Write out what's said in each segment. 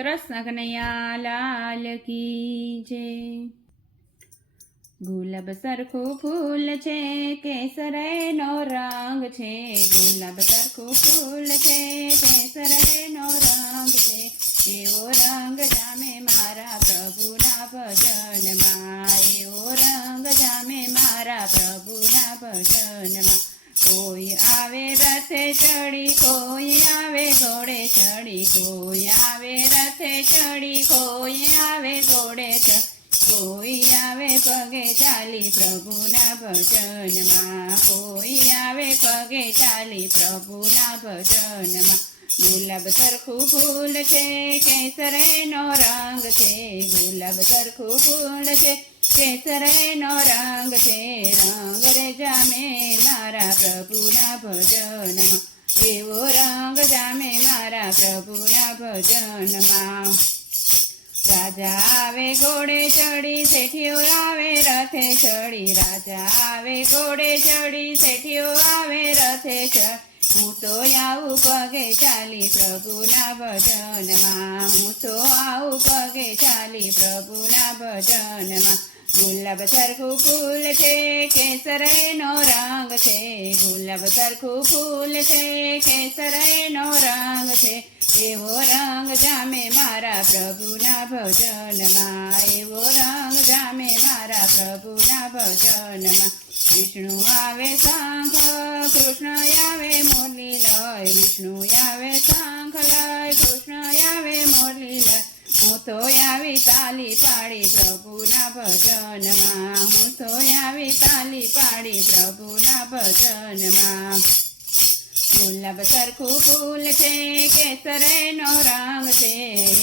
કૃષ્ણ કનૈયા લાલ કી જય. ગુલાબ સરખું ફૂલ છે, કેસરેનો રંગ છે. ગુલાબ સરખું ફૂલ છે, કેસરેનો રંગ છે. એવો રંગ જામે મારા પ્રભુના ભજનમાં. એવો રંગ જામે મારા પ્રભુના ભજનમાં. કોઈ આવે રથે ચડી, કોઈ આવે ઘોડે ચડી. કોઈ આવે રથે ચડી, કોઈ આવે ઘોડે કોઈ આવે પગે ચાલી, પ્રભુના ભજનમાં. કોઈ આવે પગે ચાલી, પ્રભુના ભજનમાં. ગુલાબ સરખું ફૂલ છે, કેસરેનો રંગ છે. ગુલાબ સરખું ફૂલ છે, કેસરેનો રંગ છે. રંગ રે જામે મારા પ્રભુના ભજનમાં. એવો રંગ જામે પ્રભુના ભજનમાં. રાજા આવે ઘોડે ચડી શેઠિયો આવે રથે ચડી. રાજા આવે ઘોડે ચડી શેઠિયો આવે રથે ચડી. હું તો આવું પગે ચાલી પ્રભુના ભજનમાં. હું તો આવું પગે ચાલી પ્રભુના ભજનમાં. ગુલાબ સરખું ફૂલ છે, કેસરેનો રંગ છે. ગુલાબ સરખું ફૂલ છે કેસરેનો રંગ છે, એવો રંગ જામે મારા પ્રભુના ભજનમાં, એવો રંગ જામે મારા પ્રભુના ભજનમાં. વિષ્ણુ આવે શંખ, કૃષ્ણ આવે મુરલી લય, વિષ્ણુ તાલી પાડી પ્રભુના ભજનમાં. હું તો આવી તાલી પાડી પ્રભુના ભજનમાં. ગુલાબ સરખું ફૂલ છે, કેસરનો રંગ છે,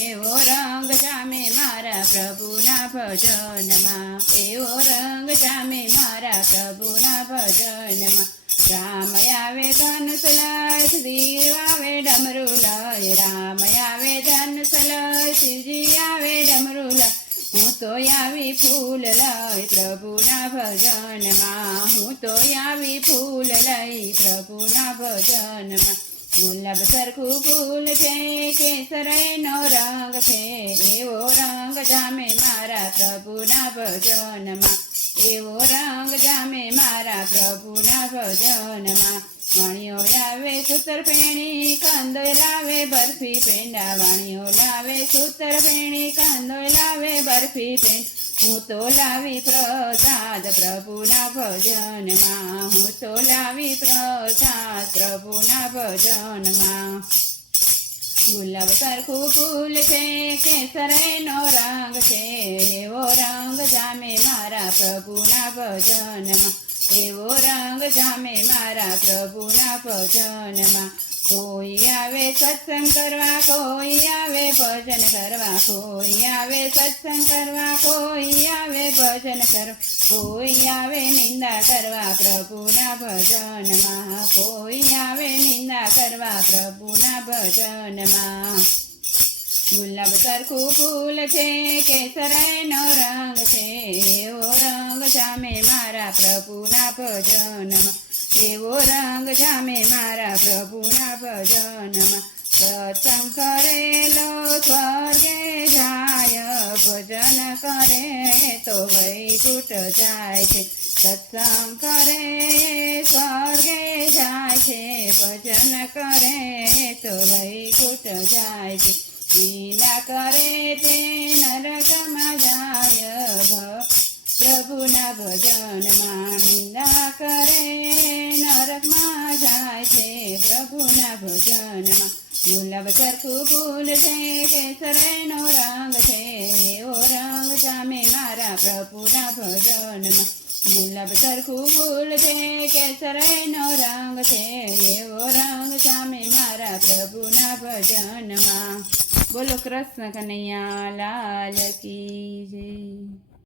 એવો રંગ જામે મારા પ્રભુના ભજનમાં. એવો રંગ જામે મારા પ્રભુના ભજનમાં. રામ આવે ધન લય શ્રી આવે ડમરુ લય રામ આવે ધનુષ લય શિવજી આવે ડમરુ લય હું તો આવી ફૂલ લઈ પ્રભુના ભજનમાં. હું તો આવી ફૂલ લઈ પ્રભુના ભજનમાં. ગુલાબ સરખું ફૂલ છે, કેસરેનો રંગ છે. એવો રંગ જામે મારા પ્રભુના ભજનમાં. એવો રંગ જામે મારા પ્રભુના ભજનમાં. વાણીઓ લાવે સૂતર પેણી, કાંદો લાવે બરફી પેંડા. વાણીઓ લાવે સૂતર પેણી, કાંદો લાવે બરફી પેંડ. હું તો લાવી પ્રસાદ પ્રભુના ભજનમાં. હું તો લાવી પ્રસાદ પ્રભુના ભજનમાં. ગુલાબ સરખું ફૂલ છે, કેસરનો રંગ છે, એવો રંગ જામે મારા પ્રભુના ભજનમાં. એવો રંગ જામે મારા પ્રભુના ભજનમાં. કોઈ આવે સત્સંગ કરવા, કોઈ આવે ભજન કરવા, કોઈ આવે સત્સંગ કરવા, કોઈ આવે ભજન કરવા. કોઈ આવે નિંદા કરવા પ્રભુના ભજનમાં. કોઈ પ્રભુના ભજનમાં. ગુલાબ સરખું ફૂલ છે કેસરાયનો રંગ છે. એવો રંગ જામે મારા પ્રભુના ભજનમાં. એવો રંગ જામે મારા પ્રભુના ભજનમાં. સત્સંગ કરેલો સ્વર્ગે જાય ભજન કરે તો વૈકુટ જાય છે સત્સંગ કરે સ્વર્ગે જાય છે ભજન કરે તો વૈકુટ જાય છે લીલા કરે તે નરકમાં જાય પ્રભુના ભજનમાં નિંદા કરે ગુલાબ ચરખુ ફૂલ છે કેસરેનો રંગ છે? એવો રંગ જામે મારા પ્રભુના ભજનમાં. ગુલાબ ચરખુ ફૂલ છે કેસરનો રંગ છે? એવો રંગ જામે મારા પ્રભુના ભજનમાં. બોલો કૃષ્ણ કનૈયા, લાલ કી જય.